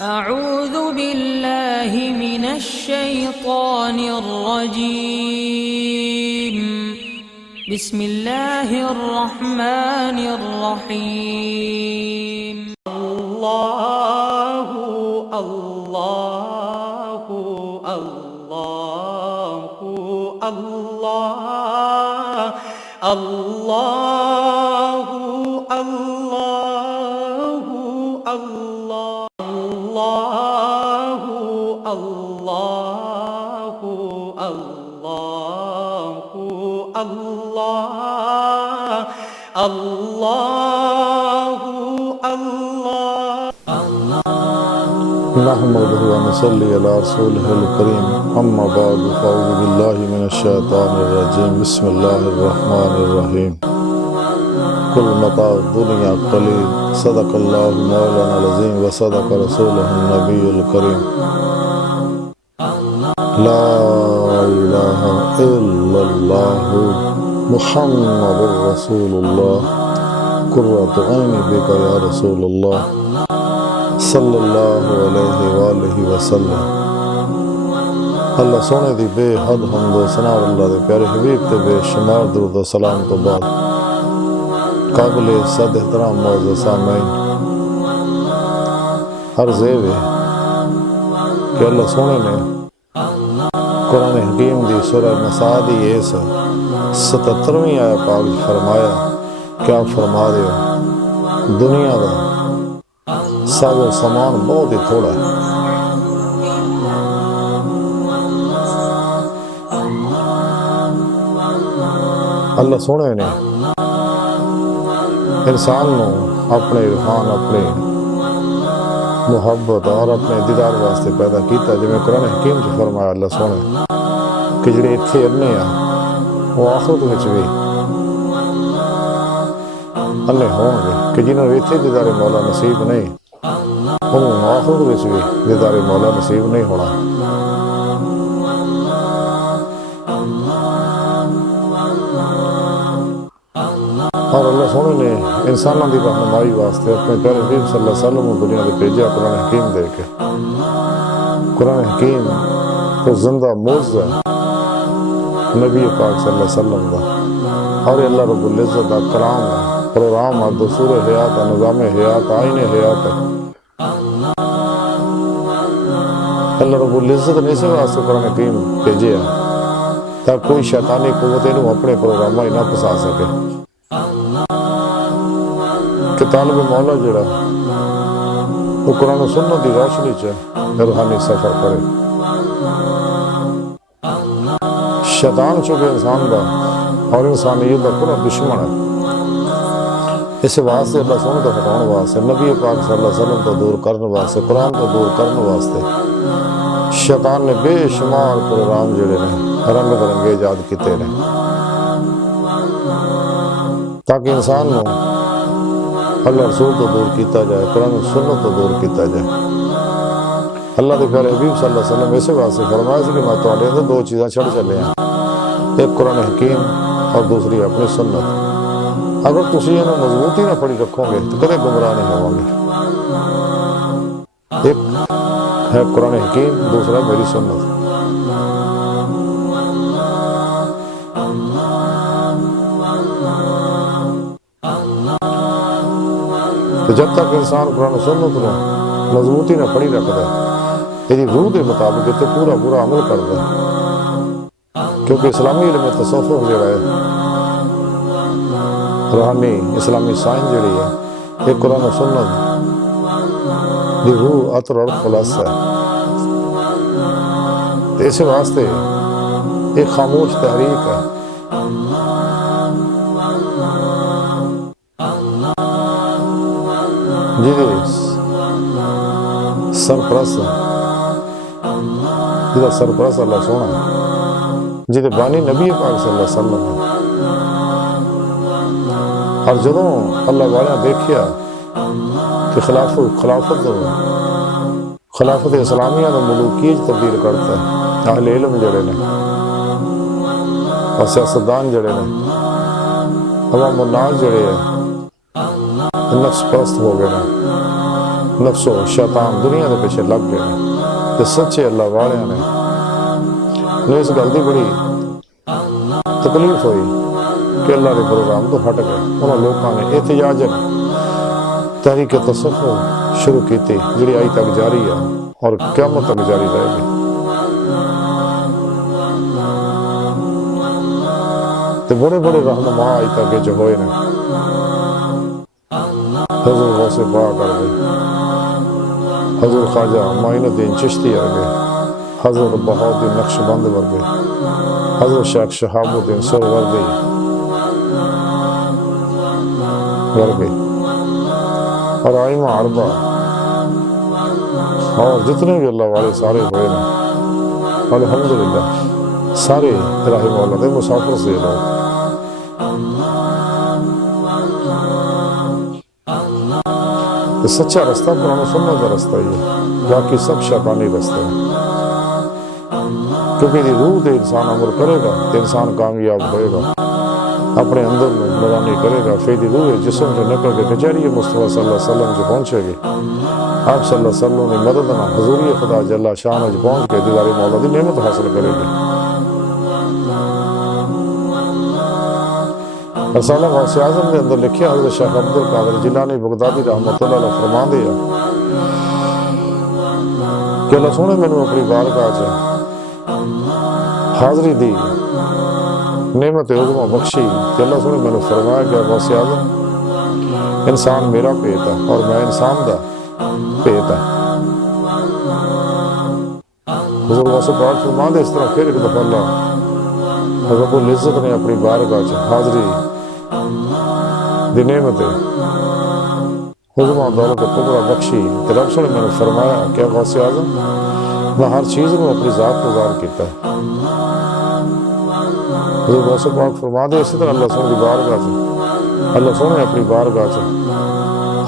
أعوذ بالله من الشيطان الرجيم. بسم الله الرحمن الرحيم. اللہ اللہ اللہ اللہ اللہ اللہ اللہ اللہ اللہ اللہ نحمده ونصلي على رسوله الكريم اما بعد فاعوذ بالله من الشيطان الرجيم بسم الله الرحمن الرحيم كل متاع الدنيا قليل صدق الله مولانا العظيم وصدق رسوله النبي الكريم لا اله الا الله محمد رسول الله قرة عيني بك يا رسول الله صلی اللہ علیہ وآلہ وسلم. اللہ سونے دی بے حد حمد و ثنا اللہ دے پیارے حبیب تے بے شمار درود و سلام تو بعد قابل صد احترام معزز سامعین، عرض ہے کہ اللہ سونے نے قرآن حکیم دی سورہ نساء دی اس 77ویں آیت پاک فرمایا کہ آپ فرما دے دنیا دا ساز و سامان بہت ہی تھوڑا ہے. اللہ سونے نے انسان نو اپنے عرفان، اپنے محبت اور اپنے دیدار واسطے پیدا کیتا، جی میں قرآن حکیم سے فرمایا اللہ سونے کہ جڑے اتھے انے ہیں وہ آخرت وچ بھی اللہ ہوں گے کہ جنہوں نے اتھے دیدار مولا نصیب نہیں، انہوں آخرت وچ بھی دیدار مولا نصیب نہیں ہونا. اور اللہ سونے نے انسانوں کی رہنمائی واسطے اپنے پیارے حبیب صلی اللہ علیہ وسلم کو دنیا میں بھیجا قرآن حکیم دے کے. قرآن حکیم وہ زندہ معجزہ نبی پاک صلی اللہ علیہ وسلم کا اور اللہ رب العزت کا کلام ہے، پروگرام ہے، دستور حیات ہے، نظام حیات، آئین حیات ہے. اللہ رب العزت نے اسی واسطے قرآن حکیم بھیجے ہیں تاکہ کوئی شیطانی قوت انہوں اپنے پروگراموں ہی نہ پھسا سکے کہ طالب مولا جڑا وہ قرآن و سنت کی روشنی چ روحانی سفر کرے. شیطان چونکہ انسان کا اور انسانیت کا پورا دشمن ہے، اس واسطے اللہ سونے تو ہٹاؤ واسطے، نبی پاک صلی اللہ علیہ وسلم تو دور کرنے واسطے، قرآن تو دور کرنے واسطے شیطان نے بے شمار پروگرام جڑے نے رنگ برنگے ایجاد کیتے نے تاکہ انسان نو اللہ رسول تو دور کیتا جائے، قرآن و سنت تو دور کیتا جائے. اللہ کے پیارے حبیب صلی اللہ علیہ وسلم اسی واسطے فرمایا کہ میں تواڈے تے دو چیزاں چھڑ چلے ہیں، ایک قرآن حکیم اور دوسری اپنی سنت. اگر تسی انہوں مضبوطی نہ پڑی رکھو گے تو کدے گمراہ نہیں ہوں گے. ایک ہے قرآن حکیم، دوسرا میری سنت. تو جب تک انسان قرآن و سنت نو مضبوطی نہ پڑی رکھتا ہے، یہ روح کے مطابق اتنے پورا پورا عمل کرتا ہے، کیونکہ اسلامی علم تصوف جڑا ہے، روحانی اسلامی سائنس جڑی ہے، یہ قرآن و سنت دی روح عطر اور خلاصہ ہے. تو اس واسطے ایک خاموش تحریک ہے جی سرپرست جہاں سرپرست اللہ سونا جی بانی نبی پاک صلی اللہ علیہ وسلم ہے. اور جدوں اللہ والا دیکھیا کہ خلافت اسلامیہ کا ملوکیت تبدیل کرتا ہے، اہل علم جڑے نے اور سیاستدان جڑے نے، عوام الناس جڑے ہیں نفس پرست ہو گئے ہیں، نفس و شیطان دنیا دے پیچھے لگ گئے تے سچے اللہ والے نے اس گل دی بڑی تکلیف ہوئی کہ اللہ کے پروگرام تو ہٹ گئے. انہوں لوگوں نے احتجاجن تحریک تصوف شروع کی تھی جڑی آئی تک جاری ہے اور قیامت تک جاری رہے گی. تے بڑے بڑے رہنما آئی تک جو ہوئے نے حضور غوث پاک کر گئے، حضور خواجہ معین الدین چشتی ورگے، حضرت بہاؤالدین نقش بند ورگے، حضرت شیخ شہاب الدین سہروردی ورگے اور آئمہ اربعہ اور جتنے بھی اللہ والے سارے ہوئے نا الحمدللہ سارے رحمہ اللہ دے مسافر سے لوگ. سچا رستہ قرآن و سنت کا رستہ ہی ہے، باقی سب شیطانی رستے ہیں. کیونکہ یہ روح دے انسان عمل کرے گا تو انسان کامیاب ہوئے گا، اپنے اندر میں نورانی کرے گا، پھر روح جسم جو نکل کے کچہری مصطفیٰ صلی اللہ علیہ وسلم جو پہنچے گی. آپ صلی اللہ علیہ وسلم نے مدد نہ حضوری خدا جل شان جو پہنچ کے دیدار مولا دی نعمت حاصل کرے گی. رسالہ غوث اعظم کے اندر لکھے حضرت شیخ عبد القادر جیلانی بغدادی رحمۃ اللہ علیہ فرما دیا کہ اللہ سونے میں نے اپنی بارگاہ چ حاضری دی نعمت عظمہ بخشی کہ اللہ سونے میں نے فرمایا کہ غوث اعظم انسان میرا پیٹ ہے اور میں انسان دا پیٹ ہے. حضور غوث پاک فرما دے اس طرح پھر ایک دفعہ اللہ رب العزت نے اپنی بارگاہ چ حاضری دی نعمت عظمہ دولت کبریٰ بخشی کہ رب سونے میں نے فرمایا کہ غوث اعظم میں ہر چیز میں اپنی ذات کو ظاہر کیتا ہے. حضور غوث پاک فرما دے اسی طرح اللہ سونے کی بارگاہ چ اللہ سونے نے اپنی بارگاہ چ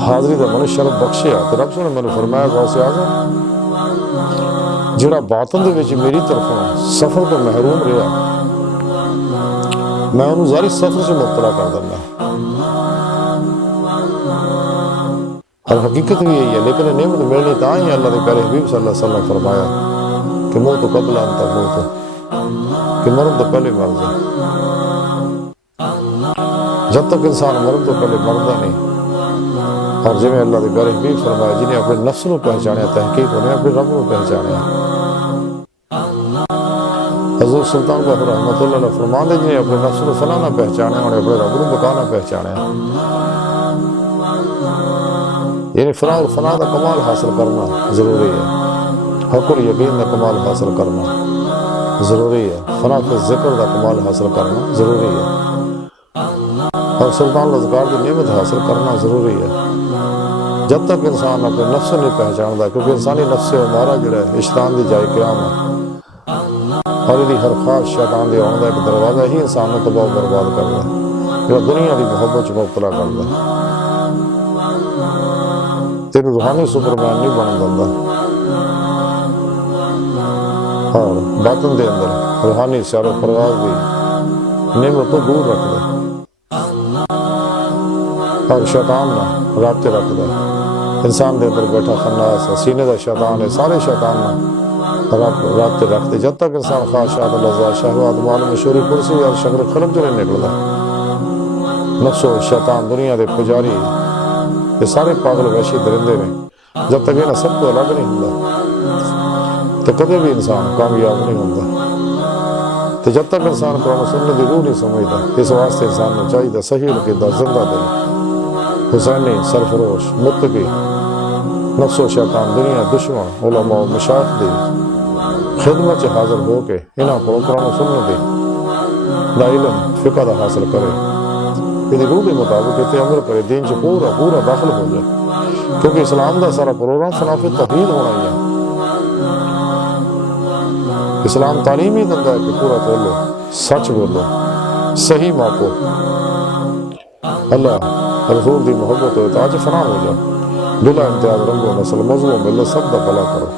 حاضری دا منی شرف بخشیا تو رب سونے میں نے فرمایا غوث اعظم جڑا باطن دے وچ میری طرفوں سفر تو محروم رہا میں انہوں ظاہری سفر سے مبتلا کر دوں. اور حقیقت بھی یہی ہے، لیکن نعمت ملنی تا ہی اللہ کے پیارے حبیب صلی اللہ علیہ وسلم فرمایا کہ موت تو قبل انت موت، کہ مرد تو پہلے مر جائے. جب تک انسان مرد تو پہلے مردہ نہیں. اور جی اللہ کے پیارے حبیب فرمایا جنہیں اپنے نفس کو پہچانے تحقیق انہیں اپنے رب کو پہچانے. حضور سلطان باہر رحمۃ اللہ علیہ فرما دے جنہیں اپنے نفس کو فنا نہ پہچانے انہیں اپنے رب کو بقا نہ پہچانے. یعنی فنا اور فنا کا کمال حاصل کرنا ضروری ہے، حق اور یقین کا کمال حاصل کرنا ضروری ہے، فنا کے ذکر کا کمال حاصل کرنا ضروری ہے، اور سلطان الاذکار کی نعمت حاصل کرنا ضروری ہے. جب تک انسان اپنے نفس نہیں پہچانتا، کیونکہ انسانی نفس ہمارا جڑا ہے شیطان دی جائے قیام ہے اور یہ ہر خاص شیطان دے آنے کا ایک دروازہ ہی انسان کو تباہ و برباد کرتا ہے، جو دنیا کی محبت چ مبتلا کرتا ہے. تین روحانی سپرمین نہیں بن دینا اور باطن دے اندر روحانی سیر و پرواز کی نعمت تو دور رکھ دے اور شیطان نہ رابطے رکھ دے. انسان دے اندر بیٹھا خناس سینے دا شیطان ہے، سارے شیطان نہ رابطے رکھ دے. جب تک انسان خواہشات لذات شہوات مال مشہوری کرسی اور شکر خلق جو نہیں نکلتا، نفس و شیطان دنیا دے پجاری یہ سارے پاگل وحشی درندے نے. جب تک یہ سب کو الگ نہیں ہوتا تو کدے بھی انسان کامیاب نہیں ہوتا. تو جب تک انسان قرآن و سنت دی روح نہیں سمجھتا، اس واسطے انسان نے چاہیے صحیح عقیدہ زندہ دل حسینی سرفروش متقی نفس و شیطان دنیا دشمن علماء و مشایخ دی خدمت سے حاضر ہو کے انہاں کو قرآن و سنت دی دا علم فقہ دا حاصل کرے، یہ روح کے مطابق اتنے عمل کرے، دین سے پورا داخل ہو جائے. کیونکہ اسلام دا سارا پروگرام خلاف توحید ہونا ہی ہے. اسلام تعلیم ہی دیتا ہے کہ پورا بولو، سچ بولو، صحیح ماپو، اللہ رسول دی محبت ہو تاج فنا ہو جائے، بلا امتیاز رنگ و نسل موضوع و ملت سب دا بھلا کرو.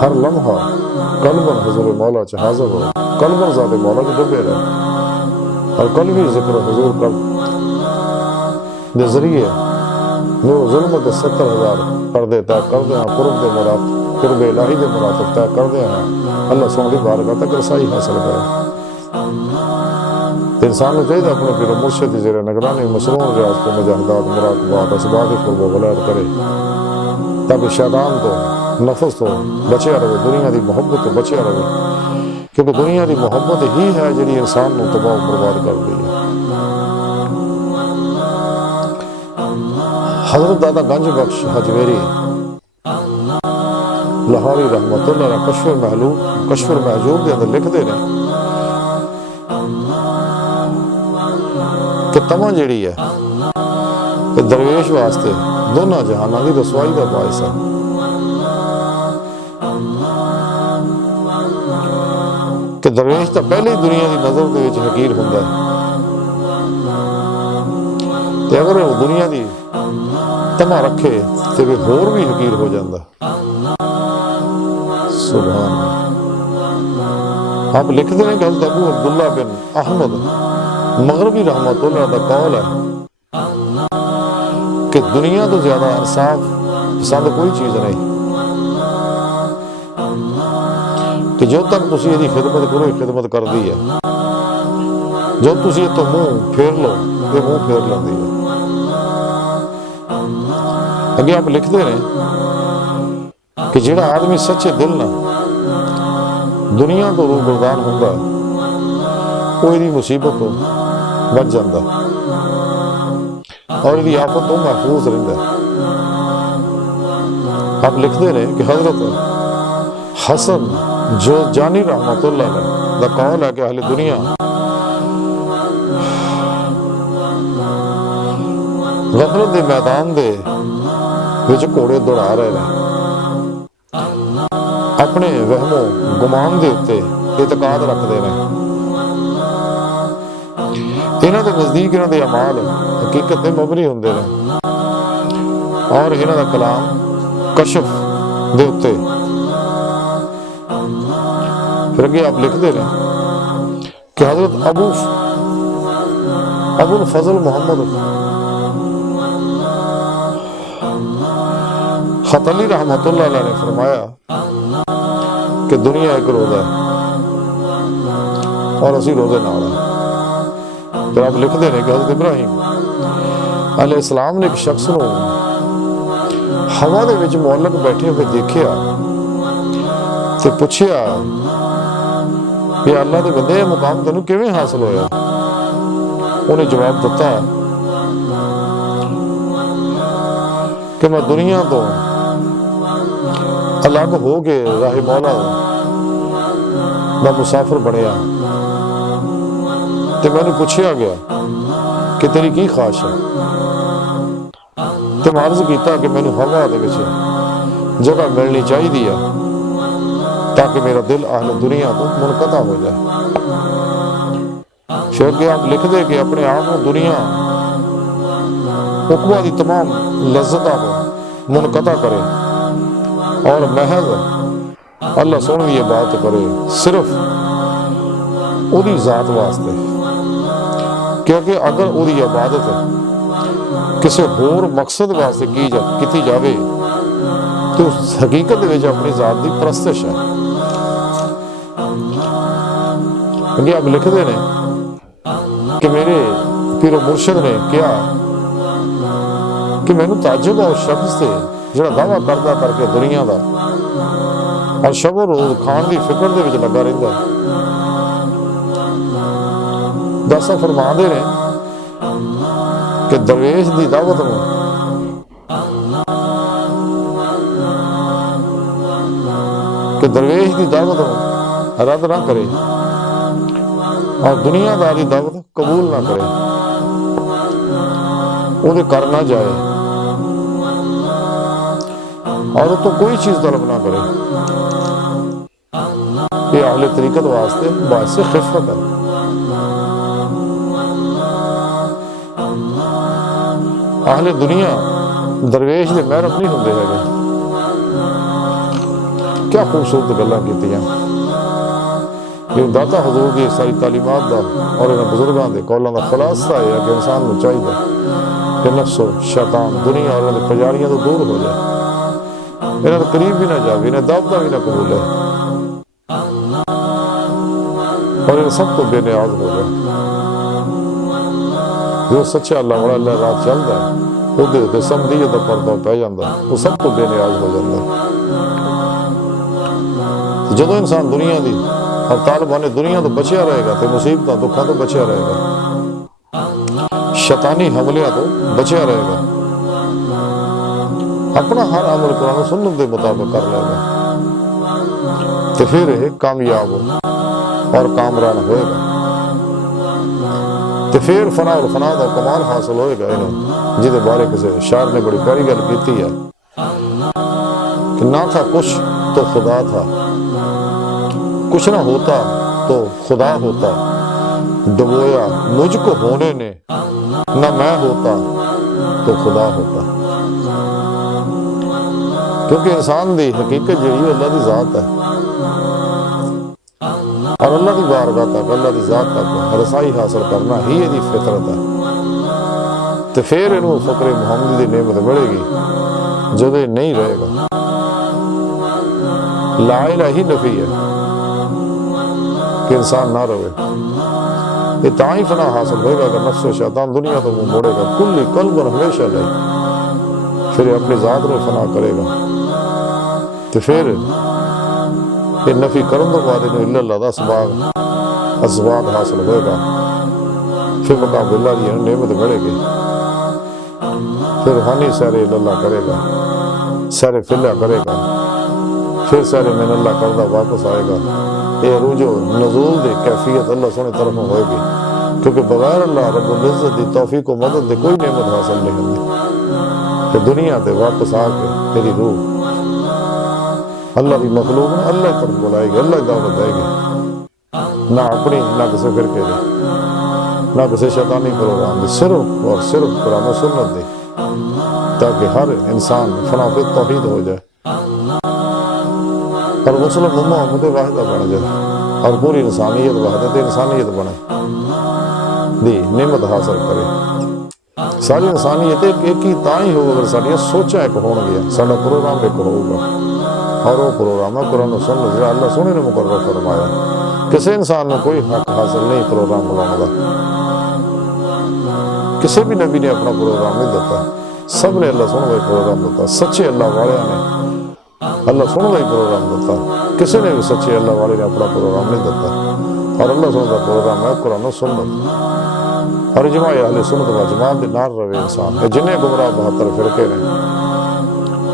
ہر لمحہ قلباً حضور مولا چ حاضر ہو، قلباً ذات مولا کے ڈبے رہے اور قلبی ذکر حضور کر دے ذریعے جو ظلم تے 70,000 پردے طے کردے ہیں، قرب الہی دے مراتب طے کردے ہیں، اللہ سونے دی بارگاہ تک رسائی حاصل کرے۔ انسان کو چاہیے اپنے پیر و مرشد کی زیر نگرانی مصروف ریاضت مجاہدات مراقبات اسباب قرب و ولایت کرے، تاکہ شیطان تو نفس تو بچیا رہے، دنیا دی محبت تو بچیا رہے، کیونکہ دنیا دی محبت ہی ہے جڑی انسان کو تباہ و برباد کر دی ہے۔ حضرت دادا گنج بخش حجویری لاہوری رحمت اللہ علیہ کشف المحجوب دے اندر لکھ دے رہے کہ تمہ جڑی ہے درویش واسطے دونوں جہانوں کی رسوائی کا باعث ہے۔ کہ درویش تو پہلے ہی دنیا کی نظر دے وچ حقیر ہوندا ہے، تے اگر وہ دنیا کی تمہ رکھے تو وہ ہور بھی حقیر ہو جاندہ۔ سبحان اللہ۔ آپ لکھتے ہیں کہ حضرت ابو عبداللہ بن احمد مغربی رحمت اللہ کا قول ہے کہ دنیا تو زیادہ انصاف پسند کوئی چیز نہیں، کہ جو تک تسی یہ خدمت کرو خدمت کر دی ہے، جو تسی یہ تو منہ پھیر لو یہ منہ پھیر لیں دی ہے۔ اگے آپ لکھتے رہے کہ جڑا آدمی سچے دل نہ دنیا تو روبردار ہوندہ وہ یہ مصیبت تو بچ جاندہ اور یہ آفت تو محفوظ رہندہ۔ آپ لکھتے رہے کہ حضرت حسن جو جانی رحمت اللہ علیہ دا قول ہے کہ اہل دنیا غفلت دے میدان دے وچ گھوڑے دوڑا رہے ہیں، اپنے وہم و گمان دے اتے اعتقاد رکھ دے رہے ہیں، انہاں دے نزدیک انہاں دے اعمال حقیقت دے مبنی ہوندے رہے، اور انہاں دا کلام کشف دے اتے۔ پھر اگے آپ لکھتے رہے کہ حضرت ابو الفضل محمد خطلی رحمت اللہ علیہ نے فرمایا کہ دنیا ایک روزہ ہے اور اسی روزے نال ہے۔ پھر آپ لکھتے ہیں کہ حضرت ابراہیم علیہ السلام نے ایک شخص نو ہوا دے وچ معلق بیٹھے ہوئے دیکھیا تے پوچھیا کہ اللہ دے بندے مقام تینوں کیویں حاصل ہویا؟ انہیں جواب دیتا کہ میں دنیا تو الگ ہو کے راہ مولا دا مسافر بنیا، تے میں نے پوچھیا گیا کہ تیری کی خواہش ہے؟ تے میں عرض کیتا کہ میں نے ہوا دے وچ جگہ ملنی چاہی دی ہے تاکہ میرا دل اہل دنیا تو منقطع ہو جائے۔ پھر کہ آپ لکھ دے کہ اپنے آپ کو دنیا عقبہ دی تمام لذتوں کو منقطع کرے اور محض اللہ سونے یہ بات کرے صرف وہی ذات واسطے، کیونکہ اگر وہی عبادت کسی ہور مقصد واسطے کی جاوے تو اس حقیقت میں اپنی ذات دی پرستش ہے۔ یہ آپ لکھتے ہیں کہ میرے پیر و مرشد نے کیا کہ میں نے تعجب اور شخص سے جڑا دعویٰ کردا کر کے دنیا دا اور شب و روز کھان دی فکر دے وچ لگا رہندا ہے۔ دسا فرما دے رہے کہ درویش دی دعوت نو رد نہ کرے اور دنیا داری دعوت قبول نہ کرے، انہیں کر نہ جائے اور تو کوئی چیز طلب نہ کرے، یہ اہل طریقت واسطے باعث خفت ہے۔ اہل دنیا درویش دے محرم نہیں ہوندے ہے۔ کیا خوبصورت گلاں کیتیاں، یہ داتا حضور دی ساری تعلیمات دا اور انہاں بزرگاں دے قولاں دا خلاصہ ہے کہ انسان نو چاہیے کہ نفس و شیطان دنیا اور انہوں نے پجاریاں تو دور ہو جائے، انہوں نے قریب بھی نہ جاوے، انہیں دعوتہ بھی نہ قبول ہے، اور ان سب کو بے نیاز ہو جائے۔ جو سچا اللہ والا اللہ راہ چلتا ہے وہ سمدھی دا پردہ پہ جاتا ہے، وہ سب کو بے نیاز ہو جاتا ہے۔ جدو انسان دنیا دی اور طالبان دنیا تو بچیا رہے گا تو مصیبتوں دکھاں تو بچیا رہے گا، شیطانی حملیاں تو بچیا رہے گا، اپنا ہر عمل قرآن و سنت دے مطابق کر لے گا، تو پھر یہ کامیاب ہو اور کامران ہوئے گا، تو پھر فنا اور فنا دا کمال حاصل ہوئے گا۔ انہوں جہدے بارے کسی شاعر نے بڑی پیاری گل کیتی ہے کہ نہ تھا کچھ تو خدا تھا، کچھ نہ ہوتا تو خدا ہوتا، ڈبویا مجھ کو ہونے نے، نہ میں ہوتا تو خدا ہوتا۔ کیونکہ انسان دی حقیقت جڑی اللہ دی ذات ہے، اور اللہ دی بارگاہ تک، اللہ دی ذات تک رسائی حاصل کرنا ہی یہ دی فطرت ہے۔ تو پھر انہوں فقر محمدی دی نعمت ملے گی جو دے نہیں رہے گا۔ لا الہ ہی نفی ہے کہ انسان نہ رہے، یہ تاں ہی فنا حاصل ہوئے گا کہ نفس و شیطان دنیا تو منہ موڑے گا، کلی قلب ہمیشہ لے، پھر اپنی ذات میں فنا کرے گا، تو پھر یہ نفی کرن تو بعد انہوں اللہ دا اسباب حاصل ہوئے گا، پھر مقام اللہ دی نعمت ملے گی، پھر روحانی سیر اللہ کرے گا، سیر فلہ کرے گا، پھر سیر من اللہ کردہ واپس آئے گا۔ یہ عروج و نزول دی کیفیت اللہ سونے طرف ہوئے گی، کیونکہ بغیر اللہ رب العزت دی توفیق و مدد دی کوئی نعمت حاصل نہیں ہوتی۔ پھر دنیا تے واپس آ کے تیری روح اللہ کی مخلوق نے اللہ طرف بلائے گی، اللہ دعوت دے گی، نہ اپنی نہ کسی فرقے دی، نہ کسی شیطانی پروگرام دی، صرف اور صرف قرآن و سنت دی، تاکہ ہر انسان فنا فی توحید ہو جائے اور مسلم امت واحدہ بن جائے، اور پوری انسانیت وحدت انسانیت بنے دی نعمت حاصل کرے۔ ساری انسانیت ایک ہی تاں ہی ہو اگر ساری سوچا ایک ہون گیا، سارا پروگرام ایک ہوگا، اور وہ پروگرام ہے قرآن و سنت جو اللہ سونے نے مقرر فرمایا۔ کسی انسان نے کوئی حق حاصل نہیں پروگرام بنانے کا، کسی بھی نبی نے اپنا پروگرام نہیں دیتا، سب نے اللہ سونے کا پروگرام دیتا، سچے اللہ والے نے اللہ سونے کا پروگرام دیتا، کسی نے بھی سچے اللہ والے نے اپنا پروگرام نہیں دیتا، اور اللہ سونے کا پروگرام ہے قرآن و سنت، اور اجماع اہل سنت و جماعت دے نال رہے انسان۔ جنہیں گمراہ 72 فرقے نے،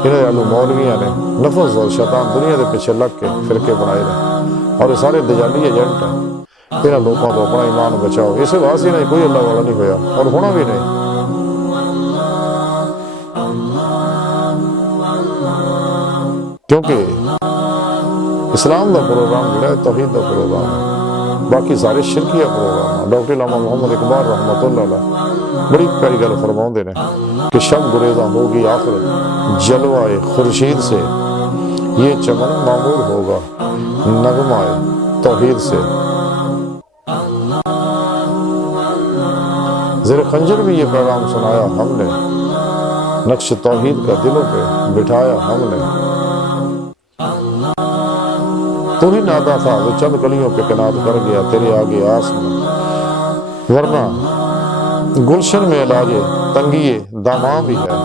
انہیں علو مولویاں نے نفس اور شیطان دنیا دے پیچھے لگ کے فرقے بنائے نے، اور یہ سارے دجالی ایجنٹ ہیں، انہاں لوگوں کو اپنا ایمان بچاؤ، اسے واسطے نہیں کوئی اللہ والا نہیں ہویا اور ہونا بھی نہیں۔ کیونکہ اسلام دا پروگرام جڑا ہے توحید دا پروگرام ہے، باقی سارے شرکیہ پروگرام ہیں۔ ڈاکٹر علامہ محمد اقبال رحمۃ اللہ علیہ بڑی پیاری گل فرماؤندے نے کہ شب گریزاں ہوگی آخر جلوہ خورشید سے، یہ چمن معمور ہوگا نغمہ توحید سے۔ زیر خنجر بھی یہ پیغام سنایا ہم نے، نقش توحید کا دلوں پہ بٹھایا ہم نے، تو ہی نادا تھا جو چند کلیوں پہ کنات کر گیا تیرے آگے آسمان، ورنہ گلشن میں علاج تنگی داماں بھی ہے۔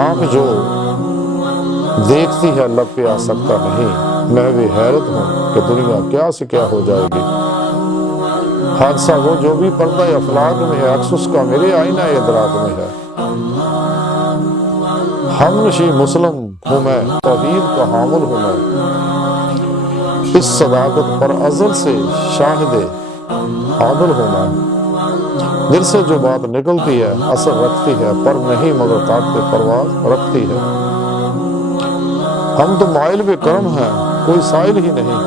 آنکھ جو دیکھتی ہے لب پہ آ سکتا نہیں، میں بھی حیرت ہوں کہ دنیا کیا سے کیا ہو جائے گی۔ حادثہ وہ جو بھی پردہ افلاک میں ہے، عکس اس کا میرے آئینہ ادراک میں ہے۔ ہم نشی مسلم ہوں میں، توحید کا حامل ہوں میں، اس صداقت پر ازل سے شاہد عادل ہوں میں۔ دل سے جو بات نکلتی ہے اثر رکھتی ہے، پر نہیں مگر طاقت پرواز رکھتی ہے۔ ہم تو مائل بے کرم ہیں، کوئی سائل ہی نہیں،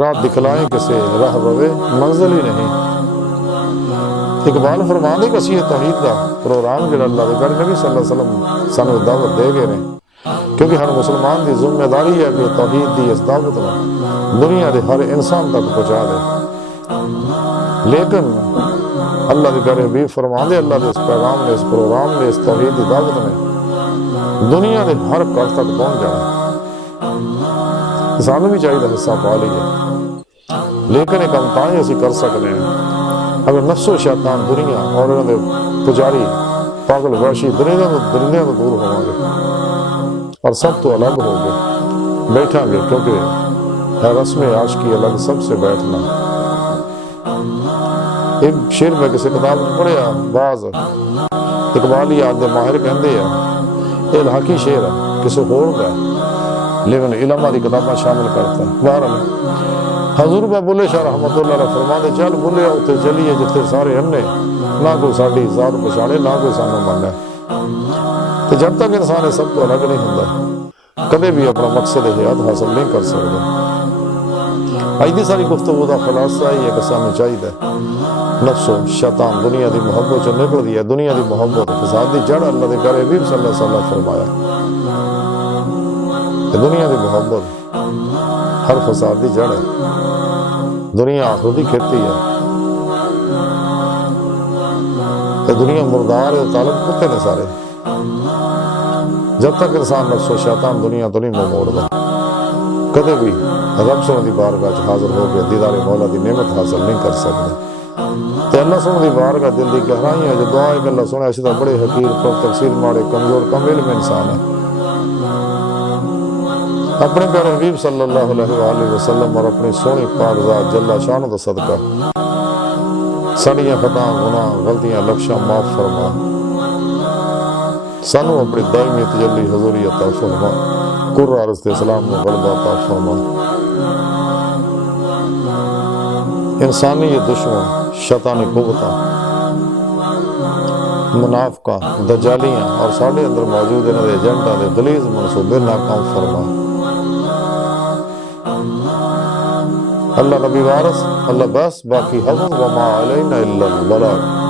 راہ دکھلائیں کسے راہ روے منزل ہی نہیں۔ اقبال فرماندے کہ اسی توحید دا پروگرام جڑا اللہ دے گھر نبی صلی اللہ علیہ وسلم سانو دعوت دے گئے نے، کیونکہ ہر مسلمان دی ذمہ داری ہے کہ توحید دی اس دعوت میں دنیا دے ہر انسان تک پہنچا دے۔ لیکن اللہ کے پیارے حبیب فرما دے اللہ دے اس پیغام نے، اس پروگرام نے، اس توحید کی دعوت نے دنیا کے ہر گھر تک پہنچ جانا۔ سانوں بھی چاہیے حصہ پا لیے، لیکن ایک ہم تاں ہی اسی کر سکتے ہیں اگر نفس و شیطان دنیا اور انہوں نے پجاری پاگل وحشی درندیاں تو دور ہوں گے اور سب تو الگ ہو گے بیٹھا گے، کیونکہ ہے رسم عاشقی الگ سب سے بیٹھنا۔ ایک شعر میں کسی کتاب میں پڑھیا، بعض اقبالی آدھے ماہر کہندے ہیں یہ الہی شعر ہے کسی ہور کا لیکن علماء دی کتاباں شامل کرتا ہے۔ بہرحال حضور با بلے شاہ رحمت اللہ علیہ فرما دے چل بلے اتنے چلیے جتنے سارے انے، نہ کوئی ساڈی ذات پچھاڑے نہ کوئی سانو مانے۔ تو جب تک انسان سب تو الگ نہیں ہوندا کدے بھی اپنا مقصد حیات حاصل نہیں کر سکتا۔ اج دی ساری گفتگو دا خلاصہ یہ ہے کہ سانو چاہیے نفس و شیطان دنیا دی محبت چ نکل دی ہے، دنیا دی محبت فساد دی جڑ اللہ دے پیارے حبیب صلی اللہ علیہ وسلم فرمایا کہ دنیا دی محبت ہر فساد دی جڑ ہے، دنیا آخرت دی کھیتی ہے، یہ دنیا مردار ہے، تعلق کتے نے سارے۔ جب تک انسان نفس و شیطان دنیا تو نہیں منہ موڑتا کدے بھی رب سونے دی بارگاہ حاضر ہو کے دیدار مولا دی نعمت حاصل نہیں کر سکتا۔ تے اللہ سونے دی بارگاہ دل دی گہرائیاں جو دعا ہے کہ اللہ سونے اسی طرح بڑے حقیر پر تقصیر ماڑے کمزور کم علم انسان ہے، اپنے پیارے حبیب صلی اللہ علیہ وآلہ وسلم اور اپنی سونی پاک ذات جل شانہ دا صدقہ ساڑیاں خطاں گناہ غلطیاں لفشاں معاف فرما، سانو اپنی دائمی تجلی حضوری عطا فرما، قرہ عرض اسلام میں غلبہ عطا فرما۔ انسانی یہ دشمن شیطانی قوتاں منافقاں دجالیاں اور ساڑھے اندر موجود انہوں دے ایجنٹاں دے غلیظ منصوبے ناکام فرما۔ اللہ نبی وارث، اللہ بس باقی حفظ وما علینا الا البلاغ۔